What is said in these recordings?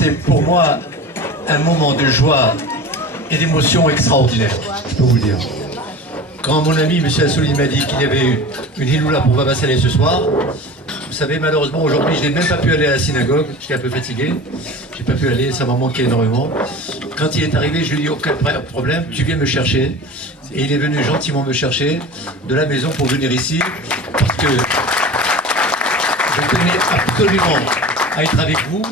C'est pour moi un moment de joie et d'émotion extraordinaire, je peux vous le dire. Quand mon ami M. Assouli m'a dit qu'il y avait une hiloula pour Baba Saleh ce soir, vous savez, malheureusement aujourd'hui je n'ai même pas pu aller à la synagogue, j'étais un peu fatigué, j'ai pas pu aller, ça m'a manqué énormément. Quand il est arrivé, je lui ai dit aucun problème, tu viens me chercher. Et il est venu gentiment me chercher de la maison pour venir ici, parce que je tenais absolument à être avec vous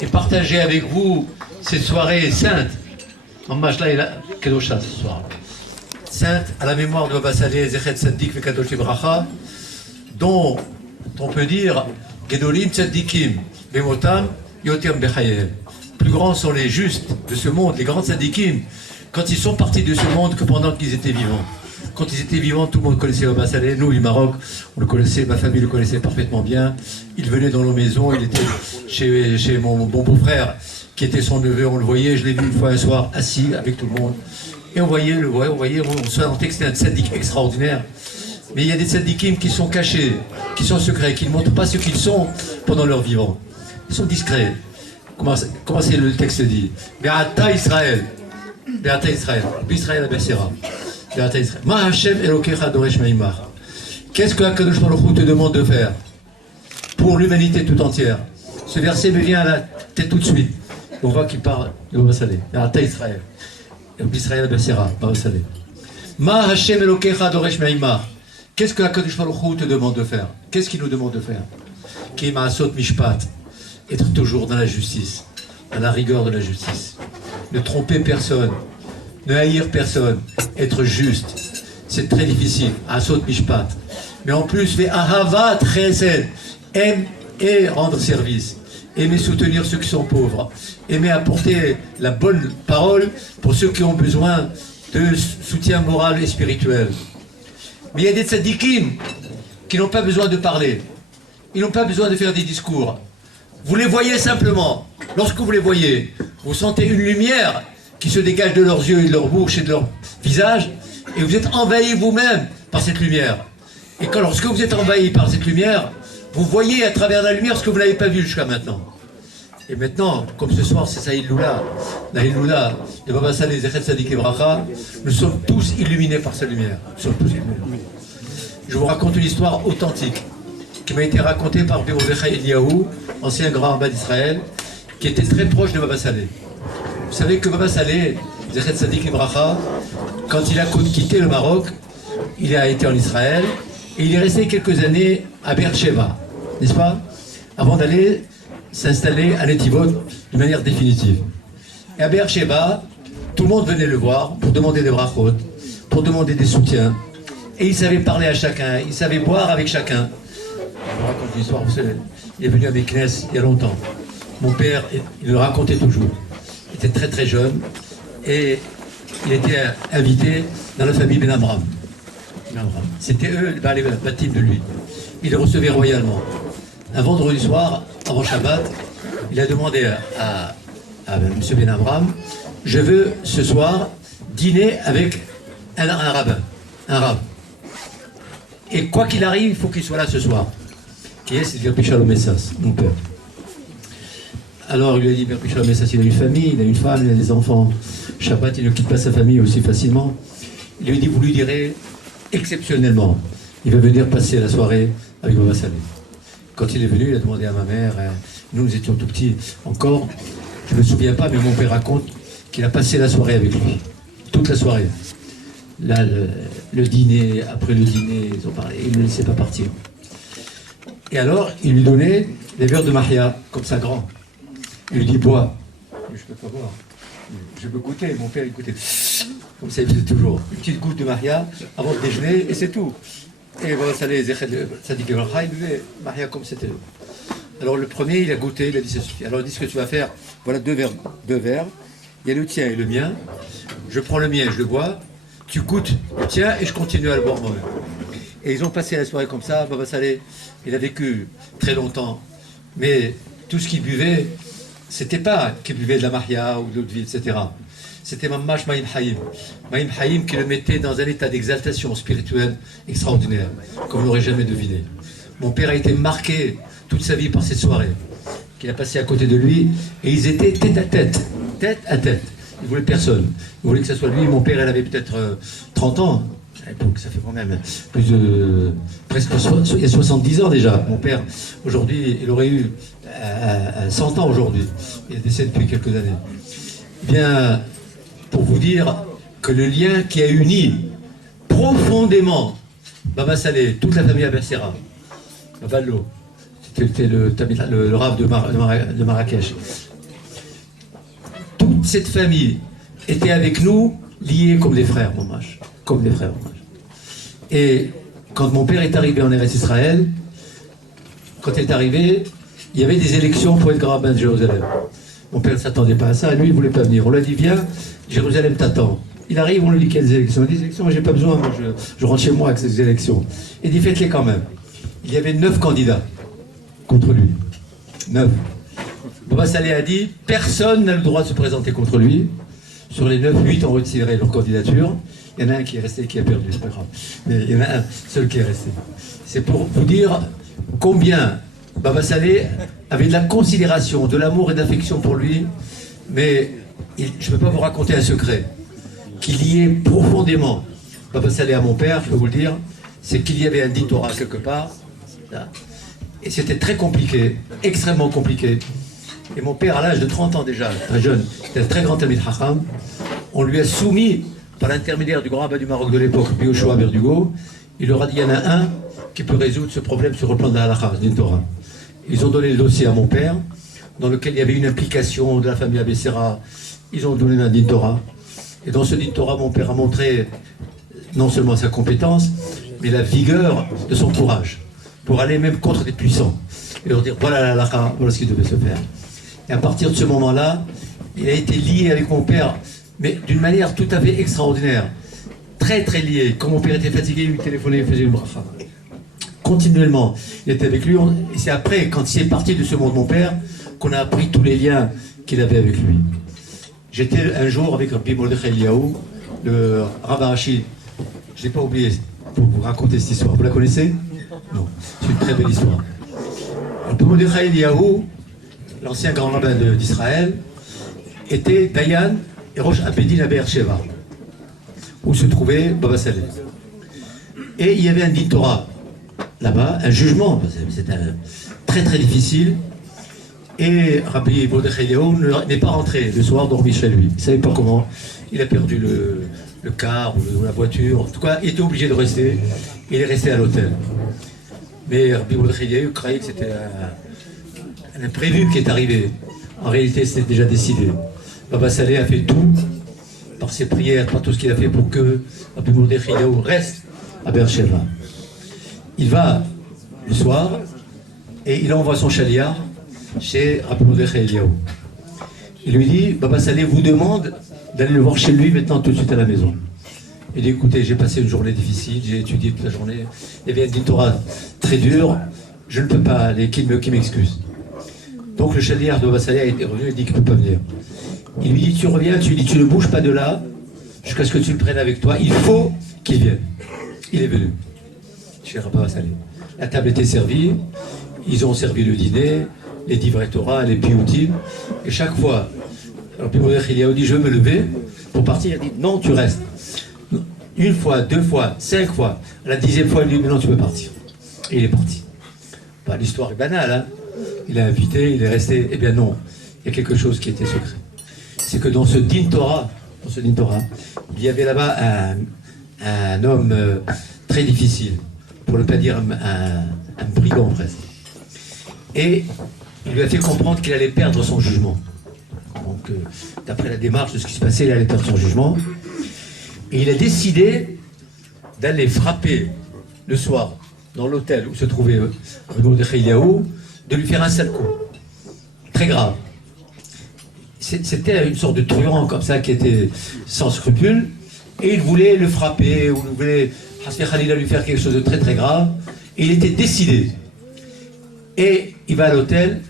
et partager avec vous ces soirées saintes. En Majla et la Kedosha ce soir. Sainte à la mémoire de Baba Saleh, Zechet Tzaddik Vekadosh Bracha, dont on peut dire Gedolim Tzaddikim, Bemotam, Yotem Bechayel. Plus grands sont les justes de ce monde, les grands Tzaddikim, quand ils sont partis de ce monde que pendant qu'ils étaient vivants. Quand ils étaient vivants, tout le monde connaissait Baba Saleh. Nous, du Maroc, on le connaissait, ma famille le connaissait parfaitement bien. Il venait dans nos maisons, il était chez mon bon beau-frère, qui était son neveu, on le voyait, je l'ai vu une fois un soir, assis avec tout le monde. Et on sentait que c'était un tzaddik extraordinaire. Mais il y a des tzaddikim qui sont cachés, qui sont secrets, qui ne montrent pas ce qu'ils sont pendant leur vivant. Ils sont discrets. Comment c'est le texte dit? Be'ata Israël. Be'ata Israël. Israël Abessera. Be'ata Israël. Ma Hashem Elokecha Doresh Meimar. Qu'est-ce que HaKadosh Baruch Hu te demande de faire pour l'humanité tout entière? Ce verset me vient à la tête tout de suite. On voit qu'il parle de Baba Saleh. Be'ata Israël. Israël Abessera. Baba Saleh. Ma Hashem Elokecha Doresh Meimar. Qu'est-ce que HaKadosh Baruch Hu te demande de faire? Qu'est-ce qu'il nous demande de faire? Ki ma'asot mishpat. Être toujours dans la justice, dans la rigueur de la justice. Ne tromper personne, ne haïr personne, être juste. C'est très difficile, asot mishpat. Mais en plus, fait ahava chesed, aime et rendre service. Aimer soutenir ceux qui sont pauvres. Aimer apporter la bonne parole pour ceux qui ont besoin de soutien moral et spirituel. Mais il y a des tzadikim qui n'ont pas besoin de parler. Ils n'ont pas besoin de faire des discours. Vous les voyez simplement. Lorsque vous les voyez, vous sentez une lumière qui se dégage de leurs yeux et de leur bouche et de leur visage, et vous êtes envahi vous-même par cette lumière. Et lorsque vous êtes envahi par cette lumière, vous voyez à travers la lumière ce que vous n'avez pas vu jusqu'à maintenant. Et maintenant, comme ce soir c'est sa Hiloula, la Hiloula de Baba Saleh Zechet Tzaddik Bracha, nous sommes tous illuminés par sa lumière. Nous sommes tous illuminés. Je vous raconte une histoire authentique qui m'a été raconté par Mordechai Eliyahu, ancien grand rabbin d'Israël, qui était très proche de Baba Saleh. Vous savez que Baba Saleh, Zechet Tzaddik Bracha, quand il a quitté le Maroc, il a été en Israël, et il est resté quelques années à Beersheba, n'est-ce pas? Avant d'aller s'installer à Netivot de manière définitive. Et à Beersheba, tout le monde venait le voir pour demander des brachot, pour demander des soutiens, et il savait parler à chacun, il savait boire avec chacun. Je vous raconte une histoire, il est venu à Meknes il y a longtemps. Mon père, il le racontait toujours. Il était très très jeune et il était invité dans la famille Ben Amram. C'était eux les baptêmes de lui. Il les recevait royalement. Un vendredi soir, avant Shabbat, il a demandé à M. Ben Amram, je veux ce soir dîner avec un rabbin, un rabbin. Et quoi qu'il arrive, il faut qu'il soit là ce soir. Qui est, c'est Birpi Shalom Messas, mon père. Alors il lui a dit, Birpi Shalom Messas, il a une famille, il a une femme, il a des enfants. Shabbat, il ne quitte pas sa famille aussi facilement. Il lui a dit, vous lui direz, exceptionnellement, il va venir passer la soirée avec Baba Saleh. Quand il est venu, il a demandé à ma mère, nous étions tout petits encore, je ne me souviens pas, mais mon père raconte qu'il a passé la soirée avec lui. Toute la soirée. Là, le dîner, après le dîner, ils ont parlé, il ne le laissait pas partir. Et alors, il lui donnait des verres de Maria, comme ça grand. Il lui dit, bois. Je ne peux pas boire. Je peux goûter, mon père écoutait. Comme ça, il faisait toujours. Une petite goutte de Maria avant le déjeuner, et c'est tout. Et voilà, ça les Tzaddik Bracha, il buvait Maria comme c'était. Alors le premier, il a goûté, il a dit, ça suffit. Alors il dit, ce que tu vas faire, voilà deux verres. Il y a le tien et le mien. Je prends le mien, je le bois. Tu goûtes le tien et je continue à le boire moi-même. Et ils ont passé la soirée comme ça. Baba Saleh, il a vécu très longtemps. Mais tout ce qu'il buvait, c'était pas qu'il buvait de la Maria ou de l'eau de vie, etc. C'était Mamash Maïm Haïm. Maïm Haïm qui le mettait dans un état d'exaltation spirituelle extraordinaire, comme on n'aurait jamais deviné. Mon père a été marqué toute sa vie par cette soirée. qu'il a passé à côté de lui, et ils étaient tête à tête, tête à tête. Ils ne voulaient personne. Ils voulaient que ce soit lui. Mon père, il avait peut-être 30 ans. Donc ça fait quand même plus de presque il y a 70 ans déjà. Mon père, aujourd'hui, il aurait eu 100 ans aujourd'hui. Il est décédé depuis quelques années. Bien, pour vous dire que le lien qui a uni profondément Baba Saleh, toute la famille Abersera, Vallo, c'était le Rav de Marrakech. Toute cette famille était avec nous, liés comme des frères, mon mâche. Comme des frères, mon mâche. Et quand mon père est arrivé en Eretz Israël, quand il est arrivé, il y avait des élections pour être grand rabbin de Jérusalem. Mon père ne s'attendait pas à ça, lui il ne voulait pas venir. On lui a dit, viens, Jérusalem t'attend. Il arrive, on lui dit, quelles élections? Il dit, élections, j'ai pas besoin, moi je rentre chez moi avec ces élections. Il dit, faites-les quand même. Il y avait 9 candidats contre lui. 9. Baba Saleh a dit, personne n'a le droit de se présenter contre lui. Sur les 9, 8 ont retiré leur candidature. Il y en a un qui est resté, qui a perdu, c'est pas grave. Mais il y en a un seul qui est resté. C'est pour vous dire combien Baba Saleh avait de la considération, de l'amour et d'affection pour lui. Mais je ne peux pas vous raconter un secret qui liait profondément Baba Saleh à mon père, je peux vous le dire, c'est qu'il y avait un dit Torah quelque part. Là, et c'était très compliqué, extrêmement compliqué. Et mon père, à l'âge de 30 ans déjà, très jeune, c'était un très grand Talmid Chacham, on lui a soumis, par l'intermédiaire du grand rabbin du Maroc de l'époque, Yoshua Berdugo, il leur a dit, il y en a un qui peut résoudre ce problème sur le plan de la halakha, din Torah. Ils ont donné le dossier à mon père, dans lequel il y avait une implication de la famille Abersera. Ils ont donné un din Torah. Et dans ce din Torah, mon père a montré non seulement sa compétence, mais la vigueur de son courage, pour aller même contre des puissants. Et leur dire, voilà la halakha, voilà ce qui devait se faire. Et à partir de ce moment-là, il a été lié avec mon père, mais d'une manière tout à fait extraordinaire. Très très lié. Quand mon père était fatigué, il lui téléphonait, il faisait une bracha. Continuellement, il était avec lui. Et c'est après, quand il est parti de ce monde, mon père, qu'on a appris tous les liens qu'il avait avec lui. J'étais un jour avec Rabbi Mordechai Eliaou, le Rav Rachid. Je ne l'ai pas oublié pour vous raconter cette histoire. Vous la connaissez? Non. C'est une très belle histoire. Rabbi Mordechai Eliaou, l'ancien grand rabbin d'Israël, était Dayan et Rosh Abedin à Be'er Sheva, où se trouvait Baba Saleh. Et il y avait un din Torah là-bas, un jugement, c'était très très difficile. Et Rabbi Mordechai Eliaou n'est pas rentré le soir, dormi chez lui. Il ne savait pas comment. Il a perdu le car ou la voiture. En tout cas, il était obligé de rester. Il est resté à l'hôtel. Mais Rabbi Mordechai Eliaou croyait que c'était un imprévu qui est arrivé. En réalité, c'était déjà décidé. Baba Saleh a fait tout, par ses prières, par tout ce qu'il a fait pour que Rabbi Mordechai Eliaou reste à Be'er Sheva. Il va le soir et il envoie son chaliard chez Rabbi Mordechai Eliaou. Il lui dit, Baba Saleh vous demande d'aller le voir chez lui maintenant tout de suite à la maison. Il dit, écoutez, j'ai passé une journée difficile, j'ai étudié toute la journée, il y avait un din Torah très dur, je ne peux pas aller, qu'il m'excuse. Donc le chaliard de Baba Saleh a été revenu et dit qu'il ne peut pas venir. Il lui dit, tu reviens, tu ne bouges pas de là, jusqu'à ce que tu le prennes avec toi, il faut qu'il vienne. Il est venu, chez Baba Saleh. La table était servie, ils ont servi le dîner, les divrei Torah, les piyutim, et chaque fois, Rabbi Mordechai Eliaou dit, je veux me lever pour partir, il dit, non, tu restes. Une fois, 2 fois, 5 fois, à la 10e fois, il dit, mais non, tu peux partir. Et il est parti. Bah, l'histoire est banale, hein. Il a invité, il est resté, eh bien non, il y a quelque chose qui était secret. C'est que dans ce din Torah, il y avait là-bas un homme très difficile, pour ne pas dire un brigand presque. Et il lui a fait comprendre qu'il allait perdre son jugement. Donc, d'après la démarche de ce qui se passait, il allait perdre son jugement. Et il a décidé d'aller frapper le soir dans l'hôtel où se trouvait Mordechai Eliaou, de lui faire un sale coup. Très grave. C'était une sorte de truand comme ça qui était sans scrupules. Et il voulait le frapper, ou il voulait lui faire quelque chose de très très grave. Et il était décidé. Et il va à l'hôtel,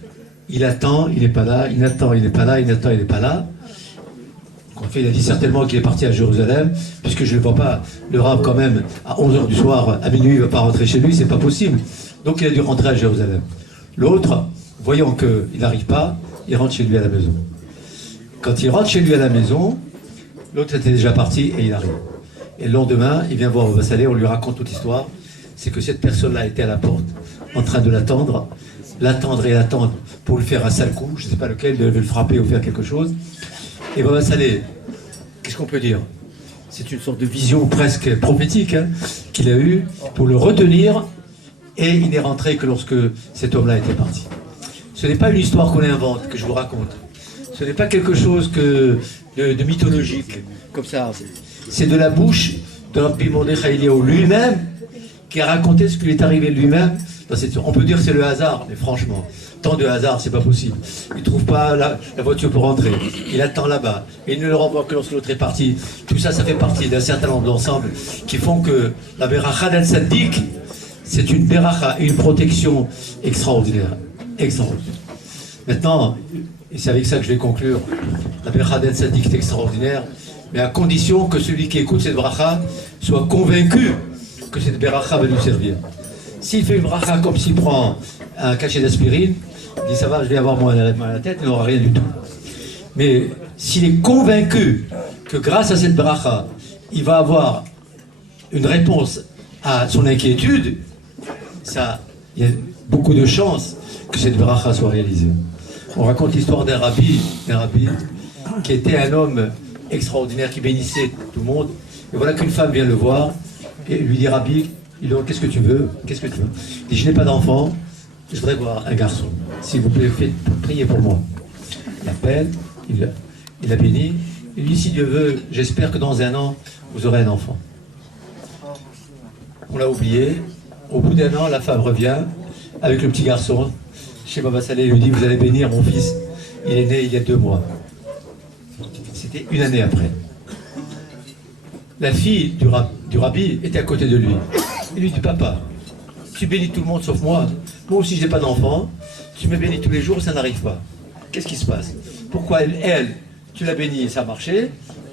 il attend, il n'est pas là, il attend, il n'est pas là, il attend, il n'est pas là. En fait, il a dit certainement qu'il est parti à Jérusalem, puisque je ne vois pas le Rav quand même à 11h du soir, à minuit, il ne va pas rentrer chez lui, c'est pas possible. Donc il a dû rentrer à Jérusalem. L'autre, voyant qu'il n'arrive pas, il rentre chez lui à la maison. Quand il rentre chez lui à la maison, l'autre était déjà parti et il arrive. Et le lendemain, il vient voir Baba Saleh, on lui raconte toute l'histoire. C'est que cette personne-là était à la porte, en train de l'attendre pour lui faire un sale coup, je ne sais pas lequel, de le frapper ou faire quelque chose. Et Baba Saleh, qu'est-ce qu'on peut dire? C'est une sorte de vision presque prophétique qu'il a eue pour le retenir, et il n'est rentré que lorsque cet homme-là était parti. Ce n'est pas une histoire qu'on invente, que je vous raconte. Ce n'est pas quelque chose de mythologique, comme ça. C'est de la bouche de Rabbi Mordechai Eliyahu lui-même, qui a raconté ce qui lui est arrivé lui-même. On peut dire que c'est le hasard, mais franchement, tant de hasard, c'est pas possible. Il ne trouve pas la voiture pour rentrer. Il attend là-bas. Et il ne le renvoie que lorsque l'autre est parti. Tout ça, ça fait partie d'un certain nombre d'ensembles qui font que la Beracha d'Al Saddik, c'est une Beracha, une protection extraordinaire. Extraordinaire. Maintenant, et c'est avec ça que je vais conclure, la Beracha d'Al Saddik est extraordinaire, mais à condition que celui qui écoute cette Beracha soit convaincu que cette Beracha va nous servir. S'il fait une bracha comme s'il prend un cachet d'aspirine, il dit ça va, je vais avoir moins à la tête, il n'aura rien du tout. Mais s'il est convaincu que grâce à cette bracha, il va avoir une réponse à son inquiétude, ça, il y a beaucoup de chances que cette bracha soit réalisée. On raconte l'histoire d'un rabbi qui était un homme extraordinaire qui bénissait tout le monde. Et voilà qu'une femme vient le voir et lui dit Rabbi, il dit qu'est-ce que tu veux? Qu'est-ce que tu veux? Il dit je n'ai pas d'enfant, je voudrais voir un garçon. S'il vous plaît, priez pour moi. Il l'appelle, il la bénit. Il dit si Dieu veut, j'espère que dans un an, vous aurez un enfant. On l'a oublié. Au bout d'un an, la femme revient avec le petit garçon. Chez Baba Saleh, il lui dit vous allez bénir mon fils. Il est né il y a 2 mois. C'était une année après. La fille du rabbi était à côté de lui. Il lui dit papa, tu bénis tout le monde sauf moi. Moi aussi je n'ai pas d'enfant. Tu me bénis tous les jours, ça n'arrive pas. Qu'est-ce qui se passe? Pourquoi elle, tu l'as bénie et ça a marché?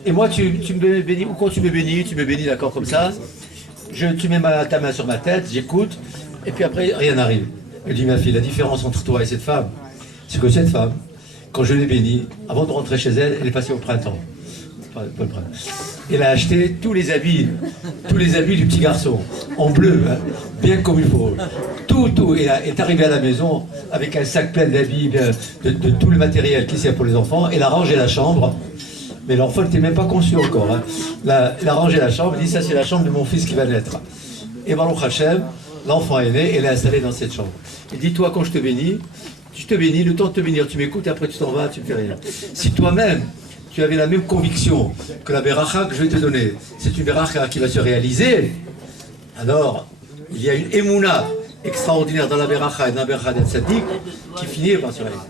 Et moi tu me bénis, ou quand tu me bénis d'accord comme ça. Tu mets ta main sur ma tête, j'écoute, et puis après rien n'arrive. Elle dit ma fille, la différence entre toi et cette femme, c'est que cette femme, quand je l'ai bénie, avant de rentrer chez elle, elle est passée au printemps. Pas le printemps. Elle a acheté tous les habits du petit garçon, en bleu, bien comme il faut. Tout. Elle est arrivée à la maison avec un sac plein d'habits, de tout le matériel qui sert pour les enfants. Elle a rangé la chambre, mais l'enfant n'était même pas conçu encore. Elle a rangé la chambre, elle dit ça c'est la chambre de mon fils qui va naître. Et Baruch Hashem, l'enfant est né, elle est installée dans cette chambre. Elle dit toi quand je te bénis, le temps de te bénir, tu m'écoutes, après tu t'en vas, tu ne fais rien. Si toi-même, tu avais la même conviction que la Beracha que je vais te donner, c'est une Beracha qui va se réaliser, alors il y a une émouna extraordinaire dans la Beracha et dans la Beracha d'Al Saddik qui finit par se réaliser.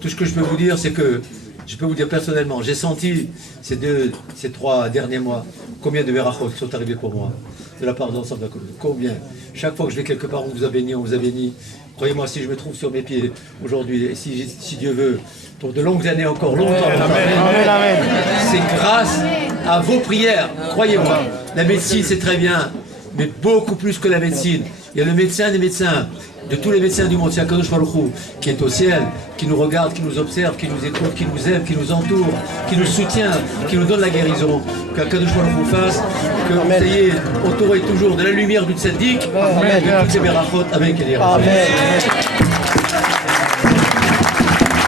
Tout ce que je peux vous dire, c'est que, je peux vous dire personnellement, j'ai senti ces 3 derniers mois, combien de Berachot qui sont arrivés pour moi, de la part de l'ensemble de la commune. Combien? Chaque fois que je vais quelque part, on vous a béni, Croyez-moi, si je me trouve sur mes pieds aujourd'hui, si Dieu veut, pour de longues années encore, longtemps, c'est grâce à vos prières. Croyez-moi, la médecine c'est très bien, mais beaucoup plus que la médecine. Il y a le médecin des médecins, de tous les médecins du monde, c'est Akadosh Baruch Hu, qui est au ciel, qui nous regarde, qui nous observe, qui nous écoute, qui nous aime, qui nous entoure, qui nous soutient, qui nous donne la guérison. Qu'Akadosh Baruch Hu fasse, que vous ayez entouré toujours de la lumière du tzaddik, de toutes ces berachot avec les